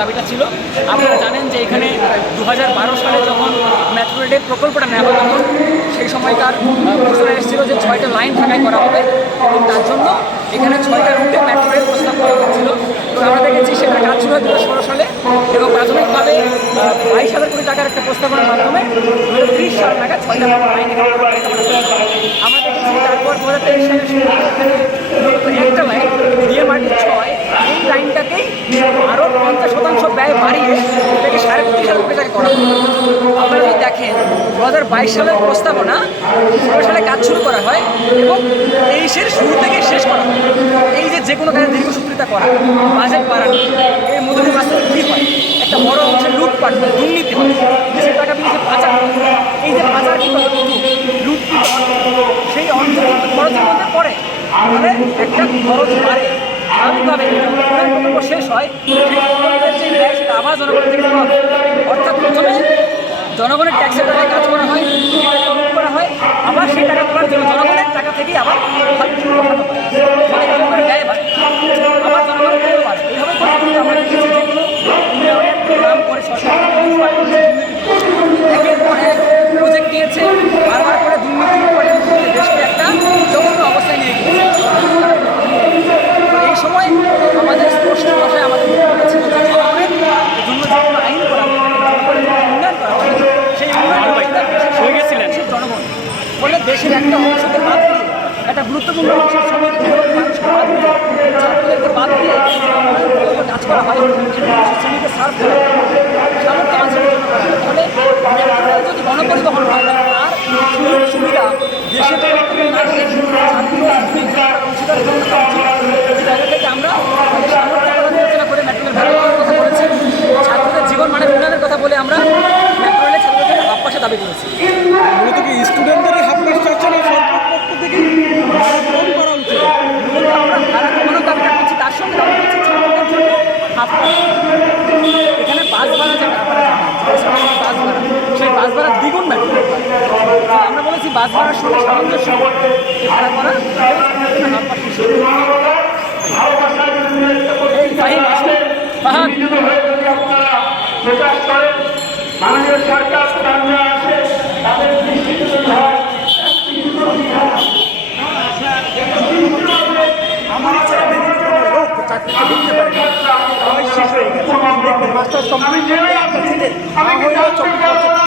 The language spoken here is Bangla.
দাবিটা ছিল। আপনারা জানেন যে এখানে দু হাজার বারো সালে যখন মেট্রো রেলের প্রকল্পটা নেওয়া হয় তখন সেই সময়কার ঘোষণা এসেছিল যে ছয়টা লাইন থাকায় করা হবে। এবং তার জন্য এখানে ছয়টা রুটে মেট্রো রেল প্রস্তাব করা হয়েছিল তো আমরা দেখেছি সেটা কাজ শুরু হয় দু হাজার সালে এবং প্রাথমিকভাবে বাইশ হাজার কোটি টাকার একটা প্রস্তাবনার মাধ্যমে দু হাজার ত্রিশ সাল নাগাদ ছয়টা লাইন। আমরা দেখেছি তারপর দু হাজার তেইশ সালে একটা লাইন ডিএমআরটি ছয় এই লাইনটাকেই আরও পঞ্চাশ শতাংশ ব্যয় বাড়িয়ে এটাকে সাড়ে পঁচিশ হাজার কোটি টাকা করা হয়। আপনারা যদি দেখেন দু হাজার বাইশ সালের প্রস্তাবনা ষোলো সালে কাজ শুরু করা হয় এবং তেইশের শুরু থেকে শেষ করা হয়। এই যে যে কোনো কাজে দীর্ঘসূত্রিতা করা বাজেট বাড়ানো, এর মধ্যে বাস্তবে কী হয়? একটা বড় অংশের লুটপাট হয়, দুর্নীতি হয়। দেশের টাকা বিদেশে পাচার এই যে পাচার কী হয় লুটপাট। সেই অর্থ কিন্তু খরচের মধ্যে পড়ে। তাহলে একটা খরচ বাড়ে। স্বাভাবিকভাবে প্রকল্প শেষ হয়। যে ব্যয় সেটা আবার জনগণের থেকে অর্থাৎ প্রথমে জনগণের ট্যাক্সের টাকায় কাজ করা হয় করা হয়, আবার সেই টাকা তোলার জন্য জনগণের টাকা থেকেই আবার দেশের একটা অংশকে বাদ দিয়ে একটা গুরুত্বপূর্ণ অংশের সমাজ ছাত্রদেরকে বাদ দিয়ে কাজ করা হয় শ্রেণীকে সামর্থ্য আর সুযোগ সুবিধা জায়গা থেকে আমরা সামর্থ্য করে কথা ছাত্রদের জীবন মানের উন্নয়নের কথা বলে আমরা ছাত্রদের আপাশে দাবি করেছি। জন্য এখানে বাস ভাড়া যে সেই বাস ভাড়া দ্বিগুণ মেট্রো আমরা বলেছি বাস ভাড়ার সঙ্গে সামঞ্জস্য ভাড়া করা, এই আমার ছেলে কাজটা সম্পূর্ণ